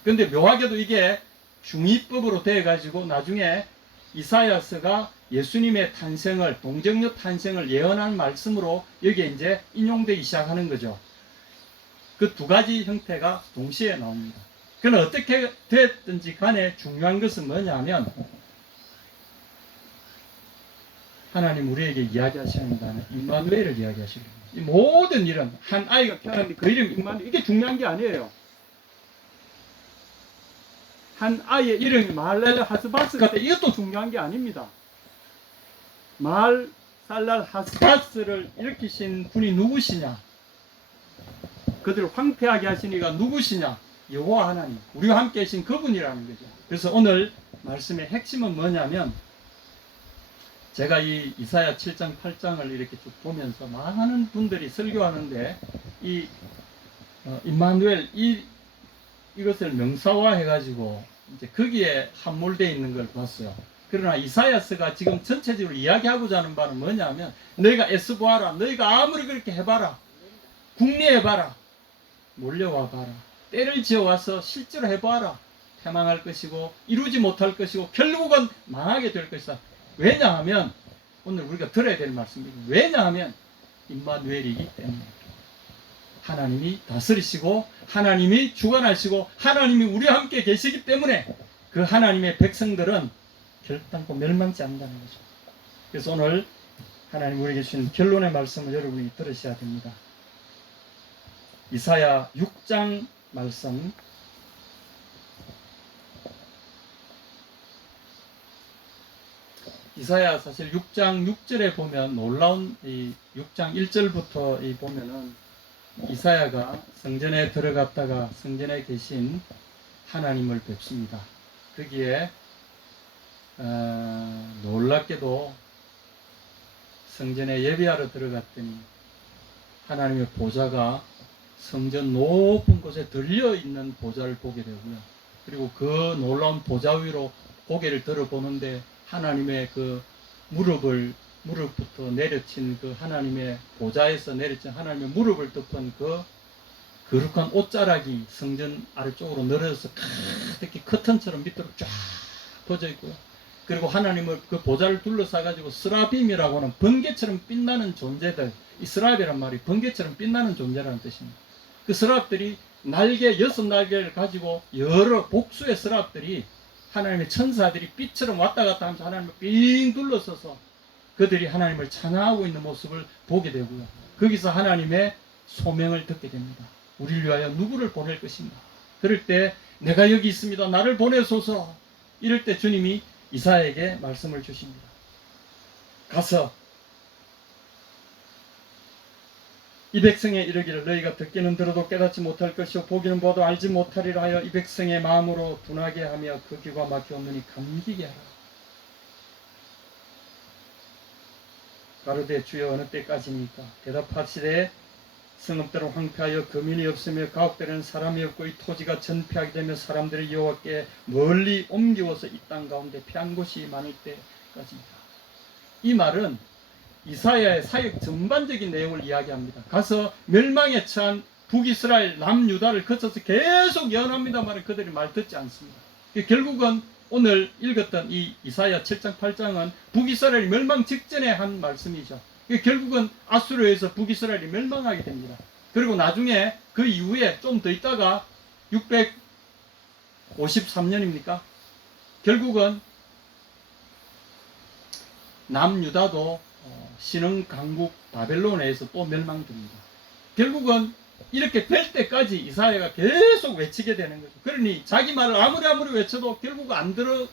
그런데 묘하게도 이게 중의법으로 돼가지고 나중에 이사야서가 예수님의 탄생을, 동정녀 탄생을 예언한 말씀으로 여기에 이제 인용되기 시작하는 거죠. 그 두 가지 형태가 동시에 나옵니다. 그러나 어떻게 됐든지 간에 중요한 것은 뭐냐면, 하나님 우리에게 이야기하시는 바는 임마누엘을 이야기하시는 겁니다. 이 모든 일은 한 아이가 태어났는데 그 이름 임마누엘, 이게 중요한 게 아니에요. 한 아이의 이름이 마할랄 하스바스가 돼, 이것도 중요한 게 아닙니다. 마할살랄 하스바스를 일으키신 분이 누구시냐? 그들을 황폐하게 하신 이가 누구시냐? 여호와 하나님, 우리와 함께 계신 그분이라는 거죠. 그래서 오늘 말씀의 핵심은 뭐냐면, 제가 이 이사야 7장 8장을 이렇게 쭉 보면서 많은 분들이 설교하는데 이 임마누엘 이것을 명사화 해가지고 이제 거기에 함몰되어 있는 걸 봤어요. 그러나 이사야서가 지금 전체적으로 이야기하고자 하는 바는 뭐냐면, 너희가 애써보아라, 너희가 아무리 그렇게 해봐라, 궁리해봐라, 몰려와봐라, 때를 지어와서 실제로 해봐라, 패망할 것이고 이루지 못할 것이고 결국은 망하게 될 것이다. 왜냐하면 오늘 우리가 들어야 될 말씀입니다. 왜냐하면 임마누엘이기 때문에. 하나님이 다스리시고 하나님이 주관하시고 하나님이 우리와 함께 계시기 때문에 그 하나님의 백성들은 결단코 멸망치 않는다는 거죠. 그래서 오늘 하나님 우리에게 주신 결론의 말씀을 여러분이 들으셔야 됩니다. 이사야 6장 말씀, 이사야 사실 6장 6절에 보면 놀라운 이 6장 1절부터 보면은 이사야가 성전에 들어갔다가 성전에 계신 하나님을 뵙습니다. 거기에 놀랍게도 성전에 예배하러 들어갔더니 하나님의 보좌가 성전 높은 곳에 들려있는 보좌를 보게 되고요. 그리고 그 놀라운 보좌 위로 고개를 들어보는데 하나님의 그 무릎부터 내려친 그 하나님의 보좌에서 내려친 하나님의 무릎을 덮은 그 거룩한 옷자락이 성전 아래쪽으로 늘어서 가득히 커튼처럼 밑으로 쫙 퍼져 있고요. 그리고 하나님을 그 보좌를 둘러싸가지고 스라빔이라고 하는 번개처럼 빛나는 존재들, 이 스라비란 말이 번개처럼 빛나는 존재라는 뜻입니다. 그 스랍들이 날개, 6날개를 가지고 여러 복수의 스랍들이 하나님의 천사들이 빛처럼 왔다 갔다 하면서 하나님을 빙 둘러서서 그들이 하나님을 찬양하고 있는 모습을 보게 되고요. 거기서 하나님의 소명을 듣게 됩니다. 우리를 위하여 누구를 보낼 것인가? 그럴 때 내가 여기 있습니다. 나를 보내소서. 이럴 때 주님이 이사야에게 말씀을 주십니다. 가서 이 백성에 이르기를 너희가 듣기는 들어도 깨닫지 못할 것이요 보기는 보아도 알지 못하리라 하여 이 백성의 마음으로 둔하게 하며 그 귀가 막혀오느니 감기게 하라. 가로되 주여 어느 때까지입니까? 대답하시되 성읍들은 황폐하여 거민이 없으며 가옥들에는 사람이 없고 이 토지가 전폐하게 되며 사람들이 여호와께 멀리 옮기워서 이 땅 가운데 피한 곳이 많을 때까지입니다. 이 말은 이사야의 사역 전반적인 내용을 이야기합니다. 가서 멸망에 처한 북이스라엘 남유다를 거쳐서 계속 예언합니다만 그들이 말 듣지 않습니다. 결국은 오늘 읽었던 이 이사야 7장 8장은 북이스라엘이 멸망 직전에 한 말씀이죠. 결국은 아수르에서 북이스라엘이 멸망하게 됩니다. 그리고 나중에 그 이후에 좀 더 있다가 653년입니까? 결국은 남유다도 신흥 강국 바벨론에서 또 멸망됩니다. 결국은 이렇게 될 때까지 이사야가 계속 외치게 되는 거죠. 그러니 자기 말을 아무리 외쳐도 결국 안 들어요.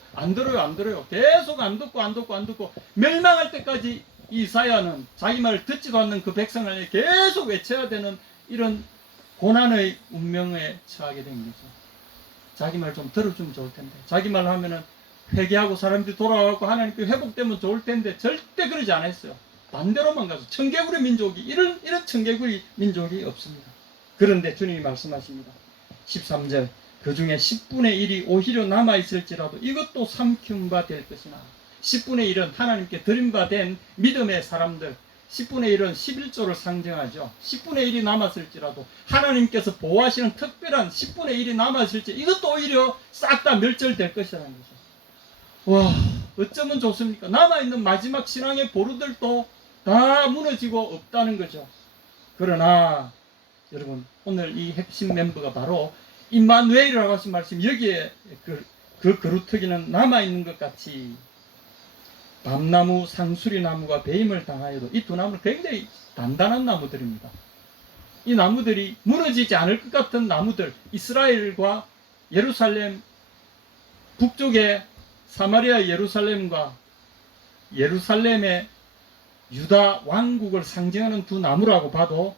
계속 안 듣고 멸망할 때까지 이사야는 자기 말을 듣지도 않는 그 백성을 계속 외쳐야 되는 이런 고난의 운명에 처하게 된 거죠. 자기 말 좀 들어주면 좋을 텐데, 자기 말 하면은 회개하고 사람들이 돌아가고 하나님께 회복되면 좋을 텐데 절대 그러지 않았어요. 반대로만 가서 청개구리 민족이 이런 청개구리 민족이 없습니다. 그런데 주님이 말씀하십니다. 13절 그 중에 10분의 1이 오히려 남아있을지라도 이것도 삼키운 바 될 것이나 10분의 1은 하나님께 드린 바 된 믿음의 사람들 10분의 1은 11조를 상징하죠. 10분의 1이 남았을지라도 하나님께서 보호하시는 특별한 10분의 1이 남았을지 이것도 오히려 싹 다 멸절될 것이라는 거죠. 와, 어쩌면 좋습니까? 남아있는 마지막 신앙의 보루들도 다 무너지고 없다는 거죠. 그러나 여러분 오늘 이 핵심 멤버가 바로 임마누엘이라고 하신 말씀, 여기에 그 그루터기는 남아있는 것 같이 밤나무, 상수리나무가 배임을 당하여도 이 두 나무는 굉장히 단단한 나무들입니다. 이 나무들이 무너지지 않을 것 같은 나무들, 이스라엘과 예루살렘 북쪽의 사마리아 예루살렘과 예루살렘의 유다 왕국을 상징하는 두 나무라고 봐도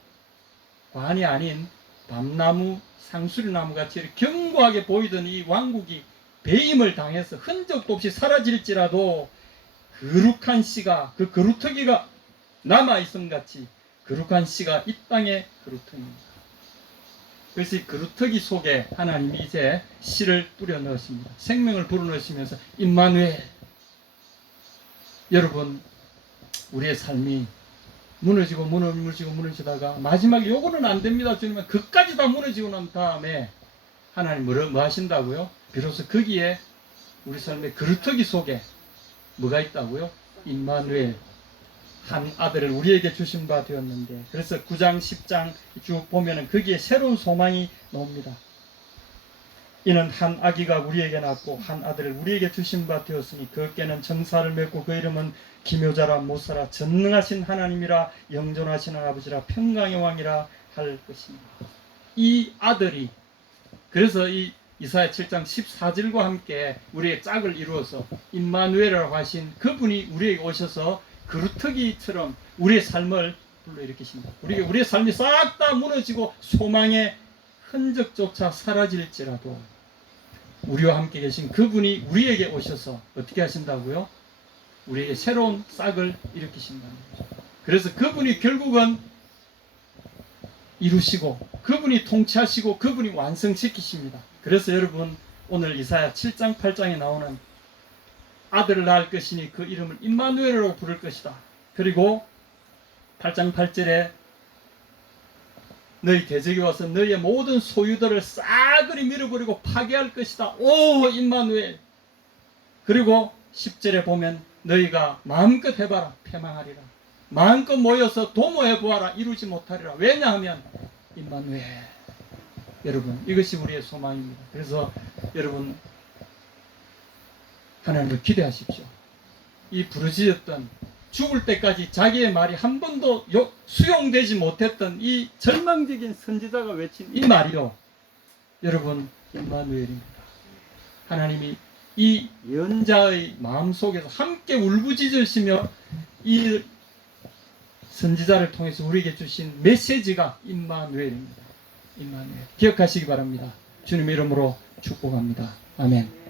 과언이 아닌 밤나무, 상수리나무 같이 이렇게 견고하게 보이던 이 왕국이 배임을 당해서 흔적도 없이 사라질지라도 거룩한 씨가, 그 그루터기가 남아있음 같이 거룩한 씨가 이 땅의 그루터기입니다. 그래서 이 그루터기 속에 하나님이 이제 씨를 뿌려 넣으십니다. 생명을 불어넣으시면서 임마누엘. 여러분 우리의 삶이 무너지다가 마지막에 요거는 안 됩니다. 주님은 그까지 다 무너지고 난 다음에 하나님 뭐 하신다고요? 비로소 거기에 우리 삶의 그루터기 속에 뭐가 있다고요? 임마누엘, 한 아들을 우리에게 주신 바 되었는데, 그래서 9장 10장 쭉 보면은 거기에 새로운 소망이 나옵니다. 이는 한 아기가 우리에게 낳고 한 아들을 우리에게 주신 바 되었으니 그 어깨는 정사를 맺고 그 이름은 기묘자라 못사라 전능하신 하나님이라 영존하시는 아버지라 평강의 왕이라 할 것입니다. 이 아들이, 그래서 이 이사야 7장 14절과 함께 우리의 짝을 이루어서 임마누엘이라고 하신 그분이 우리에게 오셔서 그루터기처럼 우리의 삶을 불러일으키십니다. 우리의 삶이 싹 다 무너지고 소망의 흔적조차 사라질지라도 우리와 함께 계신 그분이 우리에게 오셔서 어떻게 하신다고요? 우리에게 새로운 싹을 일으키신다는 거죠. 그래서 그분이 결국은 이루시고 그분이 통치하시고 그분이 완성시키십니다. 그래서 여러분 오늘 이사야 7장 8장에 나오는 아들을 낳을 것이니 그 이름을 임마누엘이라고 부를 것이다. 그리고 8장 8절에 너희 대적이 와서 너희의 모든 소유들을 싸그리 밀어버리고 파괴할 것이다. 오 임마누엘. 그리고 10절에 보면 너희가 마음껏 해봐라 패망하리라. 마음껏 모여서 도모해보아라 이루지 못하리라. 왜냐하면 임마누엘. 여러분 이것이 우리의 소망입니다. 그래서 여러분 하나님을 기대하십시오. 이 부르짖었던 죽을 때까지 자기의 말이 한 번도 수용되지 못했던 이 절망적인 선지자가 외친 이 말이요, 여러분 임마누엘입니다. 하나님이 이 연자의 마음속에서 함께 울부짖으시며 이 선지자를 통해서 우리에게 주신 메시지가 임마누엘입니다. 임마누엘 기억하시기 바랍니다. 주님의 이름으로 축복합니다. 아멘.